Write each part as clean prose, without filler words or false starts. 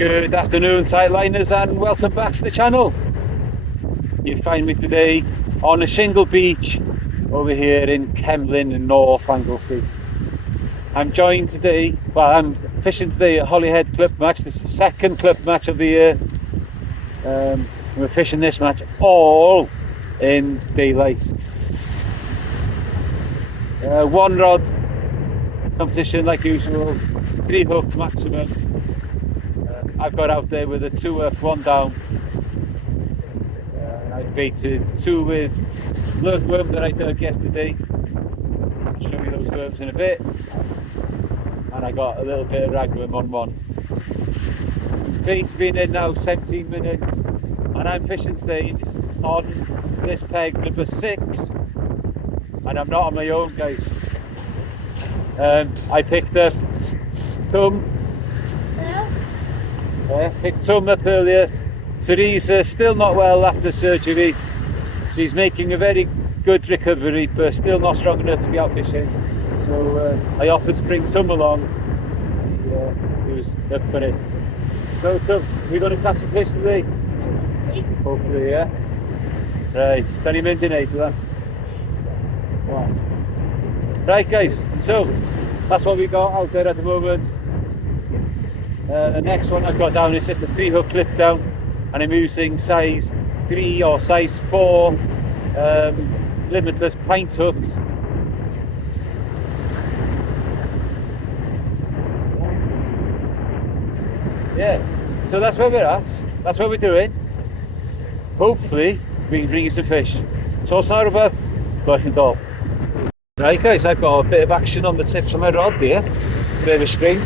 Good afternoon, Sightliners, and welcome back to the channel. You find me today on a shingle beach over here in Cemlyn in North Anglesey. I'm joined today, I'm fishing today at Holyhead clip match. This is the second clip match of the year. We're fishing this match all in daylight. One rod competition like usual, 3 hook maximum. I've got out there with a 2 up, 1 down. I baited 2 with lurk worm that I dug yesterday. I'll show you those worms in a bit. And I got a little bit of ragworm on 1. Bait's been in now 17 minutes, and I'm fishing today on this peg number 6, and I'm not on my own, guys. I picked up Tom. Picked Tom up earlier. Teresa's still not well after surgery. She's making a very good recovery, but still not strong enough to be out fishing. So I offered to bring Tom along. He was up for it. So Tom, we're going to catch some fish today? Hopefully, yeah. Right, 20 minutes in 8 then. Wow. Right guys, so that's what we got out there at the moment. The next one I've got down is just a 3 hook clip down, and I'm using size 3 or size 4 limitless pint hooks. Yeah, so that's where we're at, that's what we're doing. Hopefully we can bring you some fish. So sorry about that. Right guys, I've got a bit of action on the tips of my rod here. Bit of a string.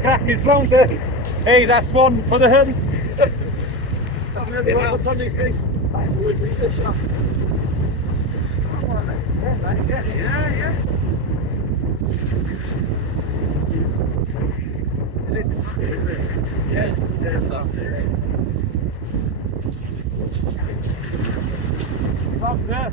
Cracking flounder. Hey, that's one for the herd. What's on these things? Yeah. Flounder.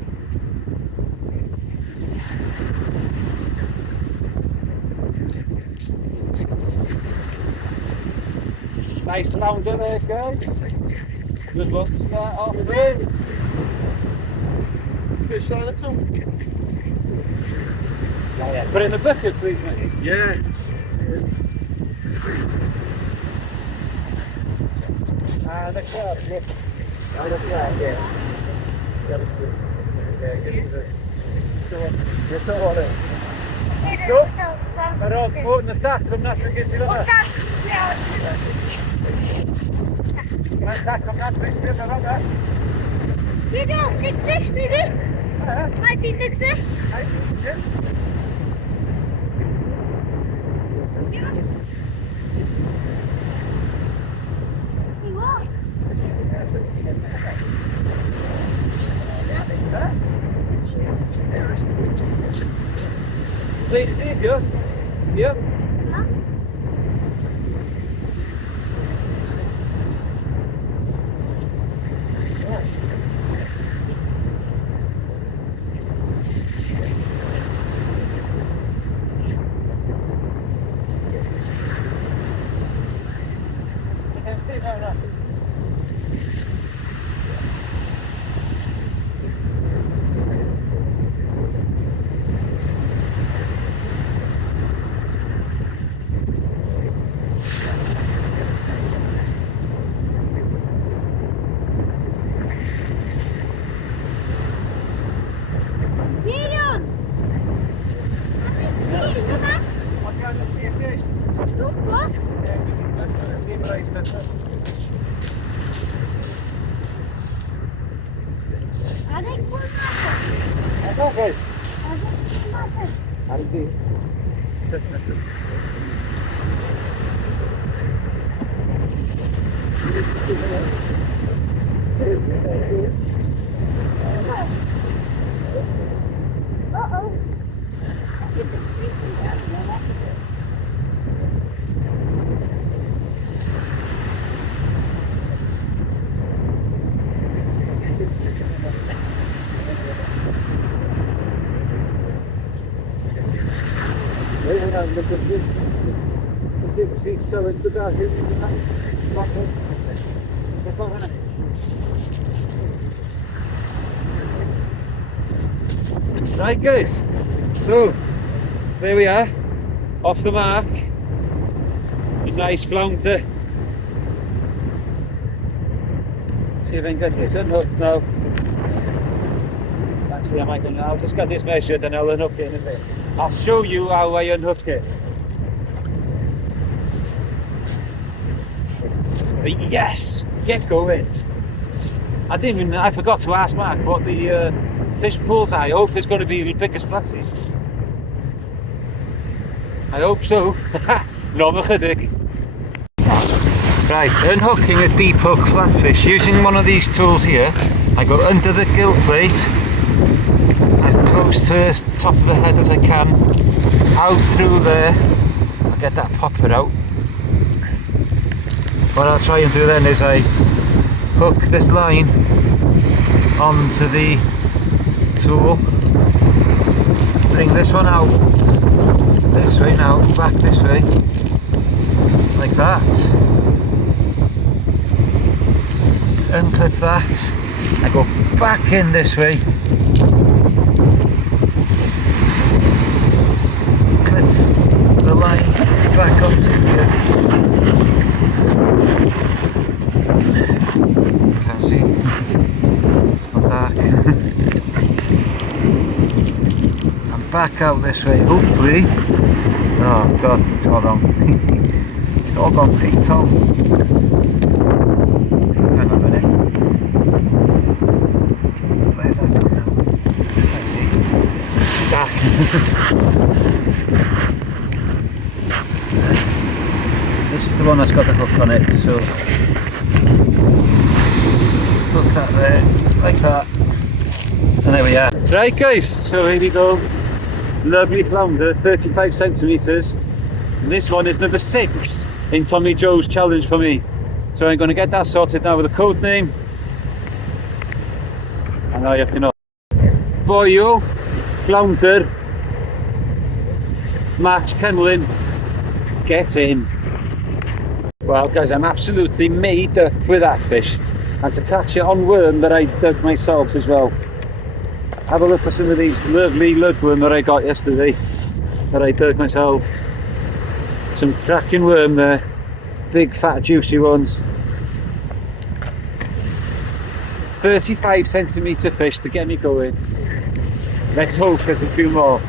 Nice flounder there, guys. Good one to start off with. Fish on it too. Yeah. Put it in the bucket, please, mate. Yeah. And the crab, look. And the crab, yeah. You're still on it. Go. Però porten the tack from that get to that. Tack from that thing to the rubber. Did you big fish, did it? Might be big fish. Yeah. He what? See, did you? Yeah. Huh? I think one That's okay. I think one Uh-oh. Right guys, so there we are, off the mark, a nice flounder. See if I can get this unhooked now. Actually I'll just get this measured and I'll unhook it in a bit. I'll show you how I unhook it. Yes! Get going! I forgot to ask Mark what the fish pools are. I hope it's going to be the biggest flathead. I hope so. No, chydig. Right, unhooking a deep hook flatfish using one of these tools here. I go under the gill plate, as close to the top of the head as I can, out through there. I'll get that popper out. What I'll try and do then is I hook this line onto the tool, bring this one out this way now, back this way, like that, unclip that, I go back in this way, clip the line back onto here. Can't see. Come back. And back out this way, hopefully. Oh god, it's all wrong. It's all gone Pete Tom. Hang on a minute. Where's that gone now? Let's see. Back. This is the one that's got the hook on it, so hook that there, like that, and there we are. Right guys, so here we go, lovely flounder, 35 centimetres, and this one is number 6 in Tommy Joe's challenge for me. So I'm going to get that sorted now with a code name, and now you can know. Boyo, flounder, match Cemlyn, get in. Well guys, I'm absolutely made up with that fish, and to catch it on worm that I dug myself as well. Have a look at some of these lovely ludworm that I got yesterday, that I dug myself. Some cracking worm there, big fat juicy ones. 35 centimetre fish to get me going. Let's hope there's a few more.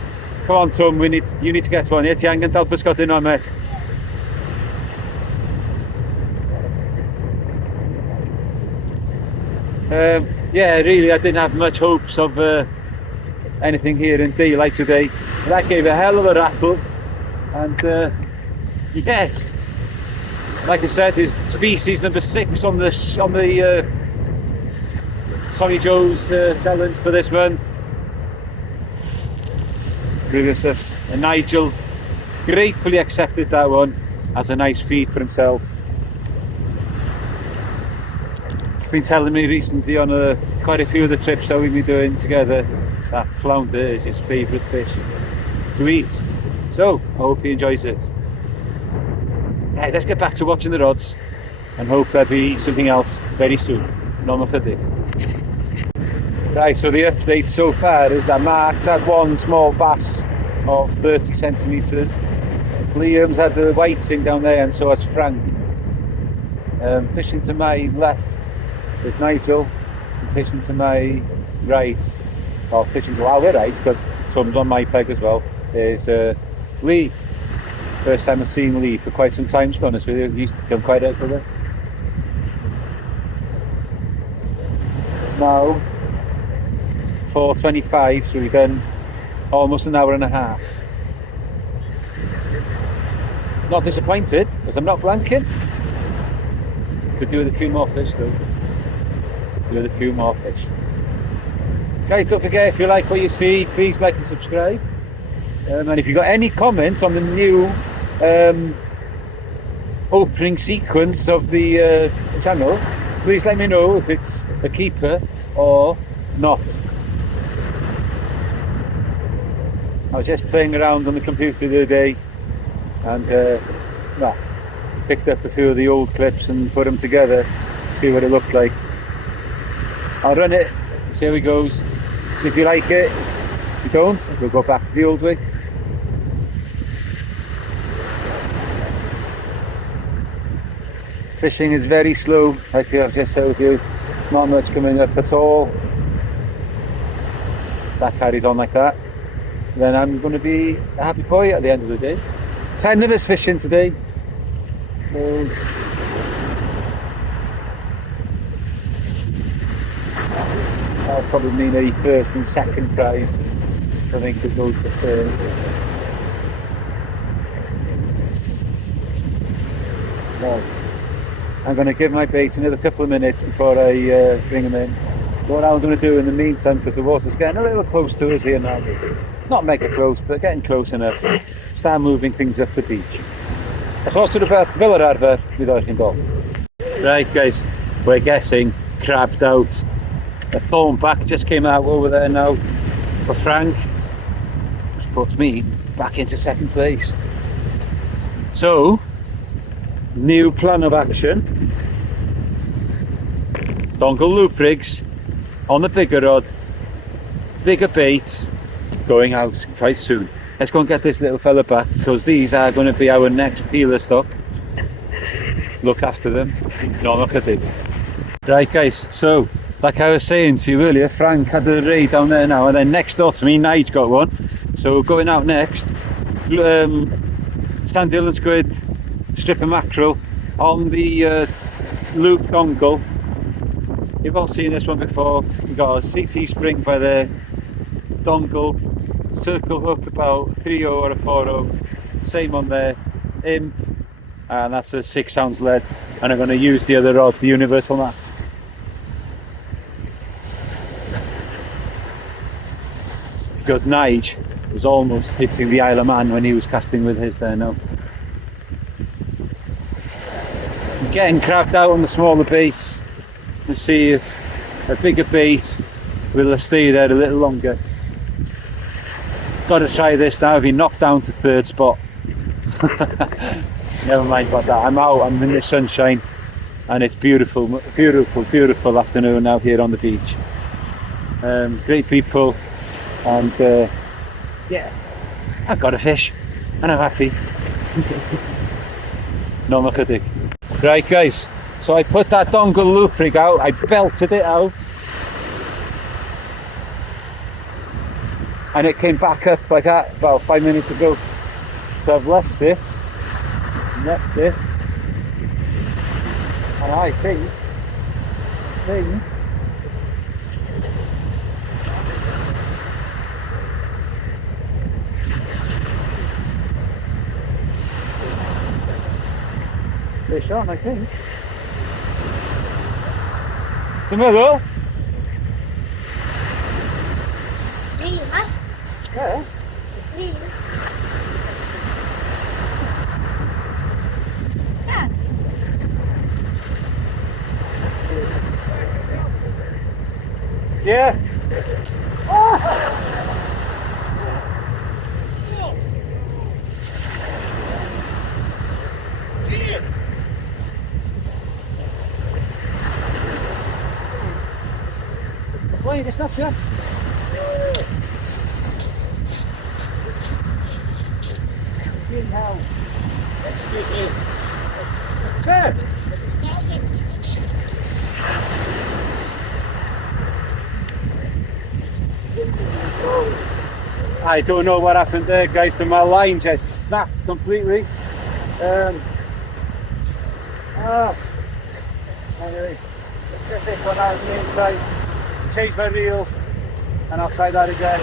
Come on Tom, you need to get one. Ti angen dal pysgodyn on met. Yeah, really, I didn't have much hopes of anything here in daylight today. But that gave a hell of a rattle, and yes, like I said, is species number 6 on the Tommy Joe's challenge for this month. Really, and Nigel gratefully accepted that one as a nice feed for himself. Been telling me recently on quite a few of the trips that we've been doing together that flounder is his favourite fish to eat. So I hope he enjoys it. Right, let's get back to watching the rods and hope there'll be something else very soon. No more chydig. Right, so the update so far is that Mark's had one small bass of 30 centimetres. Liam's had the whiting down there, and so has Frank. Fishing to my left is Nigel, and fishing to my right, or fishing to our right, because Tom's on my peg as well, is Lee. First time I've seen Lee for quite some time, to be honest with you. He used to come quite out with it. It's now 4:25, so we've done almost an hour and a half. Not disappointed, because I'm not blanking. Could do with a few more fish though. Do with a few more fish. Guys, don't forget, if you like what you see, please like and subscribe. And if you've got any comments on the new opening sequence of the channel, please let me know if it's a keeper or not. I was just playing around on the computer the other day and picked up a few of the old clips and put them together, see what it looked like. I'll run it, see how it goes. So if you like it, if you don't, we'll go back to the old way. Fishing is very slow, like I've just said with you. Not much coming up at all. That carries on like that. Then I'm going to be a happy boy at the end of the day. 10 of us fishing today. So that'll probably mean a first and second prize. I think it goes to third. Well, I'm going to give my bait another couple of minutes before I bring them in. What I'm going to do in the meantime, because the water's getting a little close to us here now, not mega close, but getting close enough, start moving things up the beach. Så har det varit Villararver vid Arkenball. Right guys, we're guessing crabbed out. A thornback just came out over there now for Frank, which puts me back into second place. So, new plan of action. Dongle loop rigs on the bigger rod, bigger baits going out quite soon. Let's go and get this little fella back, because these are going to be our next peeler stock. Look after them. No, look at it. Right guys, so like I was saying to you earlier, Frank had the ray down there now, and then next door to me, Nige got one. So we're going out next. Sandhill and squid, strip of mackerel on the loop dongle. You've all seen this one before. We've got a CT spring by the dongle, circle hook about 3/0 or a 4/0, same on there, imp, and that's a 6 ounce lead, and I'm going to use the other rod, the universal knot. Because Nige was almost hitting the Isle of Man when he was casting with his there now. I'm getting crabbed out on the smaller baits. Let's see if a bigger bait will stay there a little longer. Got to try this now. I've been knocked down to third spot. Never mind about that. I'm out. I'm in the sunshine, and it's beautiful, beautiful, beautiful afternoon now here on the beach. Great people, and yeah, I've got a fish, and I'm happy. No more critic. Right, guys. So I put that dongle loop rig out. I belted it out. And it came back up like that about 5 minutes ago. So I've left it, and I think fish on, I think. The middle? Yeah. Yeah. Oh. Wait, it's not here. Excuse me. Good. I don't know what happened there, guys, but my line just snapped completely. Anyway, let's get this one out on the inside. Change my reel. and I'll try that again.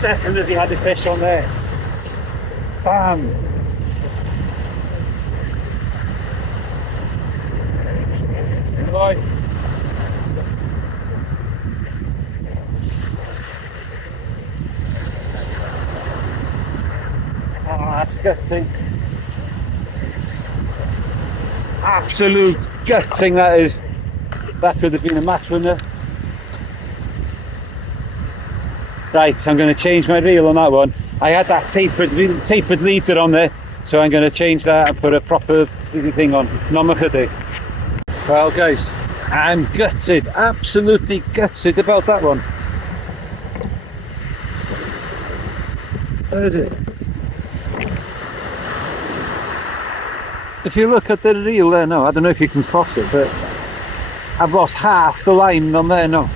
Definitely had a fish on there. Bam! Right. Oh, that's gutting. Absolute gutting that is. That could have been a match winner. Right, I'm going to change my reel on that one. I had that tapered leader on there, so I'm going to change that and put a proper thing on. Nomachyddig. Well guys, I'm gutted, absolutely gutted about that one. Where is it? If you look at the reel there now, I don't know if you can spot it, but I've lost half the line on there now.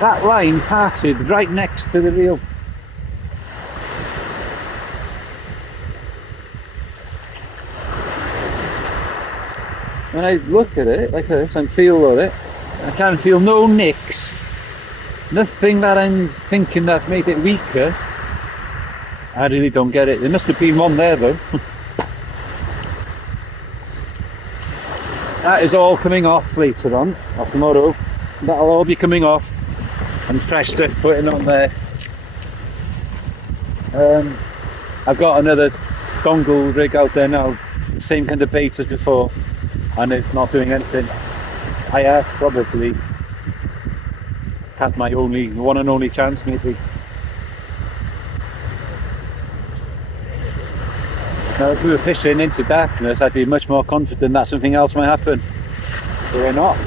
That line parted right next to the reel. When I look at it like this and feel at it, I can feel no nicks. Nothing that I'm thinking that's made it weaker. I really don't get it. There must have been one there though. That is all coming off later on, or tomorrow. That'll all be coming off and fresh stuff putting on there. I've got another dongle rig out there now, same kind of bait as before, and it's not doing anything. I have probably had my one and only chance maybe. Now if we were fishing into darkness, I'd be much more confident that something else might happen. But we're not.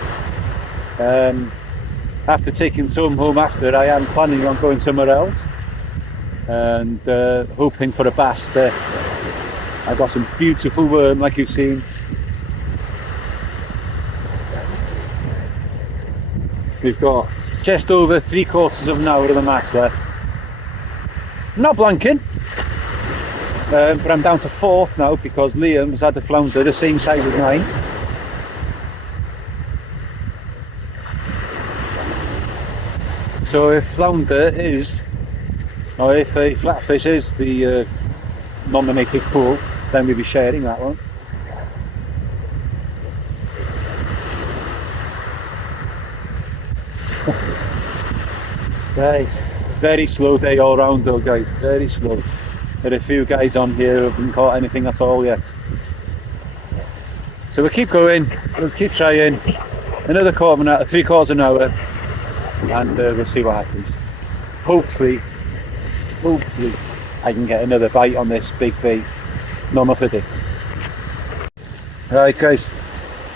After taking Tom home after, I am planning on going somewhere else and hoping for a bass there. I've got some beautiful worm like you've seen. We've got just over 3/4 of an hour of the max left. Not blanking, but I'm down to 4th now because Liam's had the flounder the same size as mine. So if flounder is, or if a flatfish is the nominated pool, then we'll be sharing that one. Right, very slow day all round though guys, very slow. There are a few guys on here who haven't caught anything at all yet. So we'll keep going, we'll keep trying, another 3/4 of an hour, and we'll see what happens. Hopefully I can get another bite on this big bait, Nomachyddig. Right guys,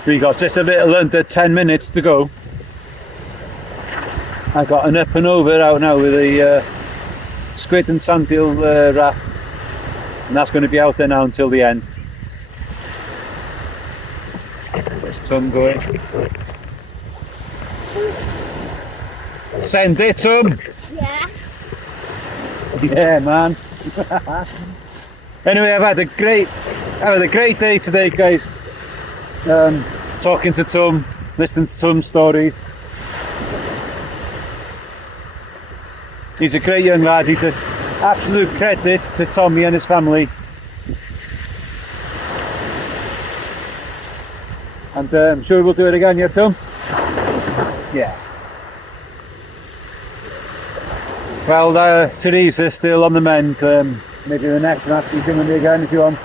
we got just a little under 10 minutes to go. I got an up and over out now with a squid and sandeel wrap, and that's going to be out there now until the end. There's Tom going. Send it, Tom! Yeah. Yeah, man. Anyway, I've had a great day today, guys. Talking to Tom, listening to Tom's stories. He's a great young lad. He's an absolute credit to Tommy and his family. And I'm sure we'll do it again, yeah, Tom? Yeah. Well, Teresa's still on the mend. Maybe the next match you can with me again if you want.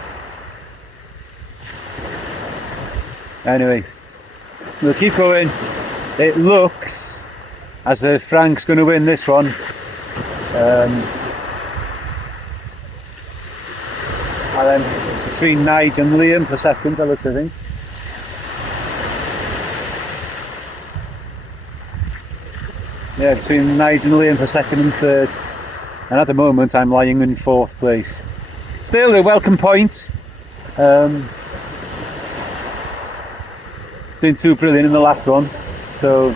Anyway, we'll keep going. It looks as if Frank's going to win this one. And then between Nige and Liam for second, I look to think. Yeah, between Nige and Liam for second and third. And at the moment I'm lying in 4th place. Still a welcome point. Didn't too brilliant in the last one. So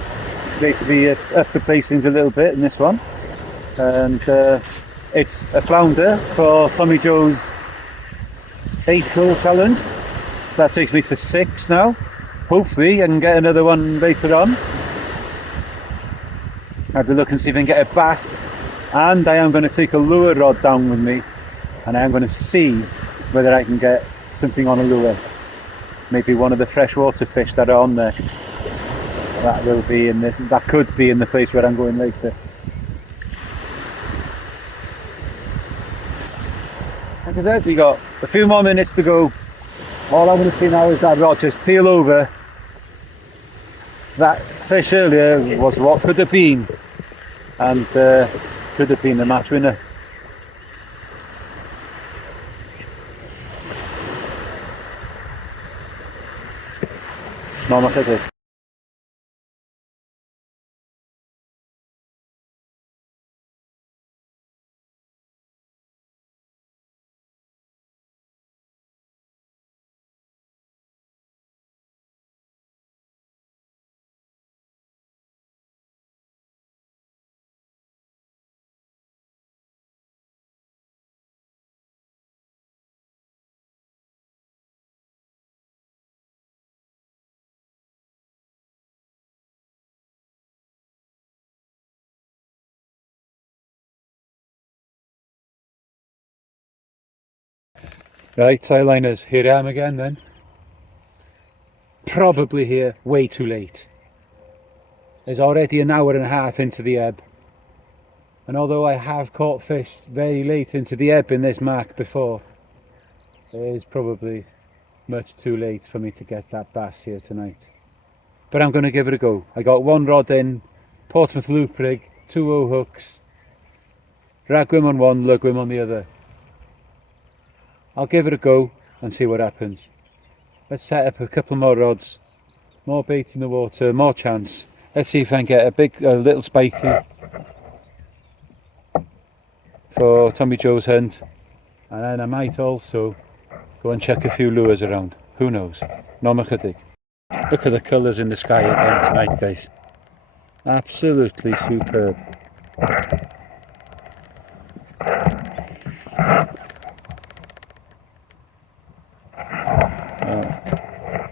great to be up the placings a little bit in this one. And it's a flounder for Tommy Joe's 8-hole challenge. That takes me to 6 now. Hopefully I can get another one later on. I'll be looking to see if I can get a bass, and I am going to take a lure rod down with me, and I am going to see whether I can get something on a lure. Maybe one of the freshwater fish that are on there. That will be in this. That could be in the place where I'm going later. Like I said, we got a few more minutes to go. All I want to see now is that rod just peel over. That fish earlier was what could have been, and could have been the match winner. No, look at this. Right, eyeliners, here I am again then. Probably here way too late. It's already an hour and a half into the ebb. And although I have caught fish very late into the ebb in this mark before, it is probably much too late for me to get that bass here tonight. But I'm going to give it a go. I got one rod in, Portsmouth loop rig, 2 O hooks, ragwim on one, lugwim on the other. I'll give it a go and see what happens. Let's set up a couple more rods, more bait in the water, more chance. Let's see if I can get a little spiky for Tommy Joe's hunt, and then I might also go and check a few lures around. Who knows? No chydig. Look at the colours in the sky again tonight, guys. Absolutely superb.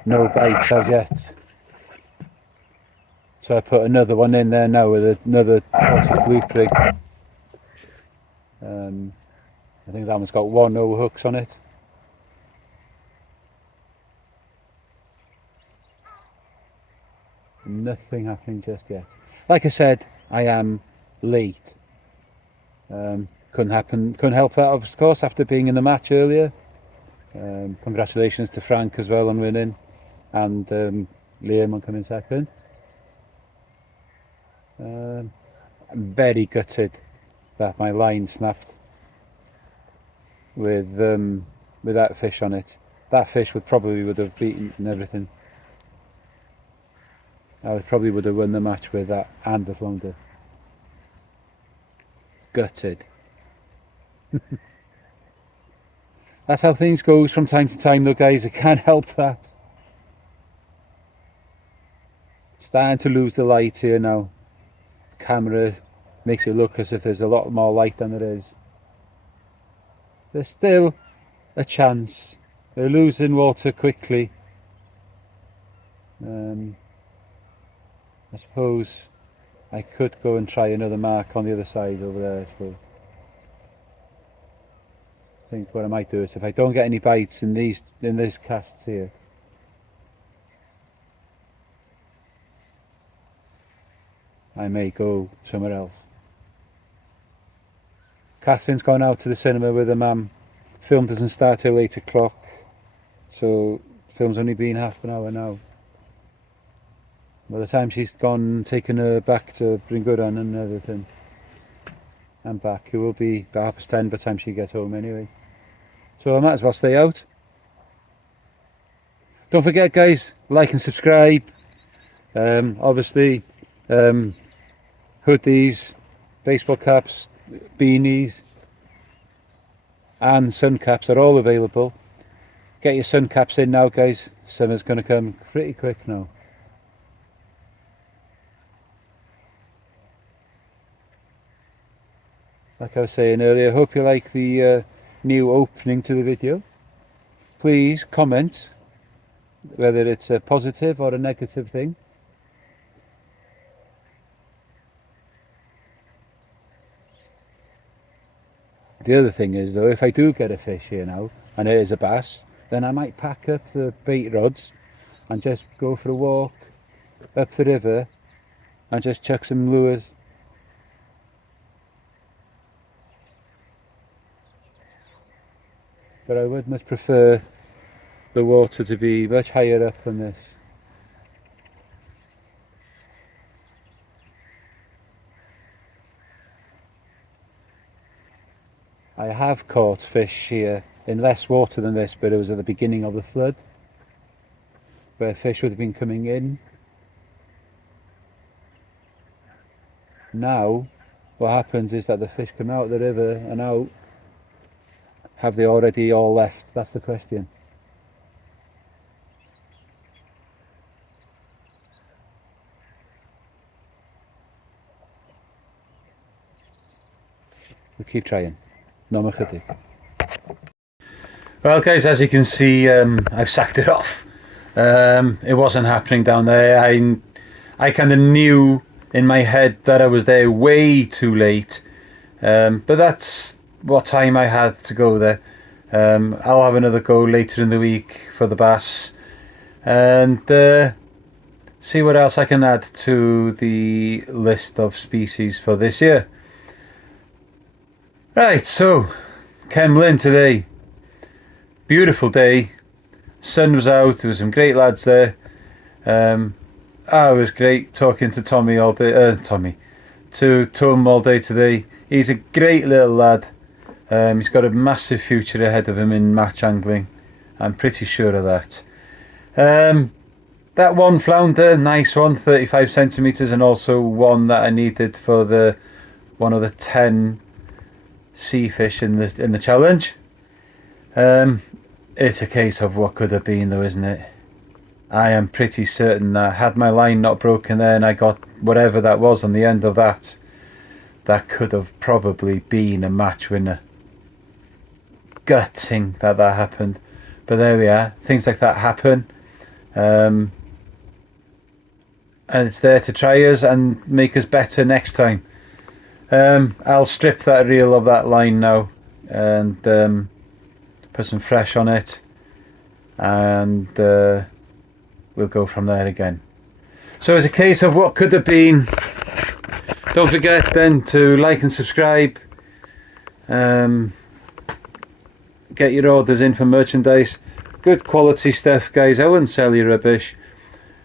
No bites as yet. So I put another one in there now with another Portsmouth loop rig. I think that one's got 1 O hooks on it. Nothing happening just yet. Like I said, I am late. Couldn't help that, of course, after being in the match earlier. Congratulations to Frank as well on winning, and Liam on coming second. I'm very gutted that my line snapped with that fish on it. That fish would have beaten everything. I probably would have won the match with that and the flounder. Gutted. That's how things goes from time to time though, guys. I can't help that. Starting to lose the light here now. The camera makes it look as if there's a lot more light than there is. There's still a chance. They're losing water quickly. I suppose I could go and try another mark on the other side over there, I suppose. I think what I might do is, if I don't get any bites in these casts here, I may go somewhere else. Catherine's gone out to the cinema with her mum. Film doesn't start till 8 o'clock, so film's only been half an hour now. By the time she's gone and taken her back to bring good on and everything, and back, it will be about 10:30 by the time she gets home anyway. So I might as well stay out. Don't forget, guys, like and subscribe. Obviously, hoodies, baseball caps, beanies, and sun caps are all available. Get your sun caps in now, guys. Summer's going to come pretty quick now. Like I was saying earlier, I hope you like the new opening to the video. Please comment whether it's a positive or a negative thing. The other thing is though, if I do get a fish here now, and it is a bass, then I might pack up the bait rods and just go for a walk up the river and just chuck some lures. But I would much prefer the water to be much higher up than this. I have caught fish here in less water than this, but it was at the beginning of the flood, where fish would have been coming in. Now, what happens is that the fish come out of the river and out. Have they already all left? That's the question. We'll keep trying. No more chydig. Well guys, as you can see, I've sacked it off. It wasn't happening down there. I kind of knew in my head that I was there way too late. But that's what time I had to go there. I'll have another go later in the week for the bass. And see what else I can add to the list of species for this year. Right, so Cemlyn today, beautiful day, sun was out, there were some great lads there. It was great talking to Tom all day today. He's a great little lad. He's got a massive future ahead of him in match angling, I'm pretty sure of that. That one flounder, nice one, 35 centimetres, and also one that I needed for one of the 10 sea fish in the challenge. It's a case of what could have been though, isn't it? I am pretty certain that had my line not broken there and I got whatever that was on the end of that could have probably been a match winner. Gutting that happened, but there we are. Things like that happen, and it's there to try us and make us better next time. I'll strip that reel of that line now and put some fresh on it, and we'll go from there again. So it's a case of what could have been. Don't forget then to like and subscribe. Get your orders in for merchandise. Good quality stuff, guys. I wouldn't sell you rubbish.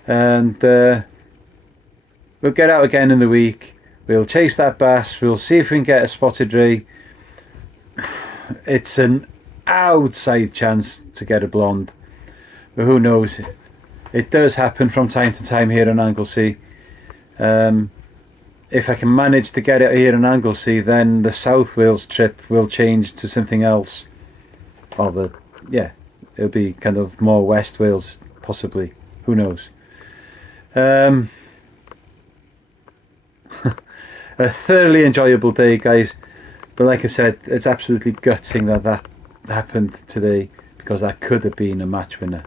And we'll get out again in the week. We'll chase that bass. We'll see if we can get a spotted ray. It's an outside chance to get a blonde, but who knows? It does happen from time to time here in Anglesey. If I can manage to get it here in Anglesey, then the South Wales trip will change to something else. It'll be kind of more West Wales, possibly. Who knows? A thoroughly enjoyable day, guys. But like I said, it's absolutely gutting that happened today, because that could have been a match winner.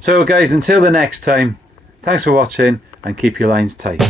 So guys, until the next time, thanks for watching and keep your lines tight.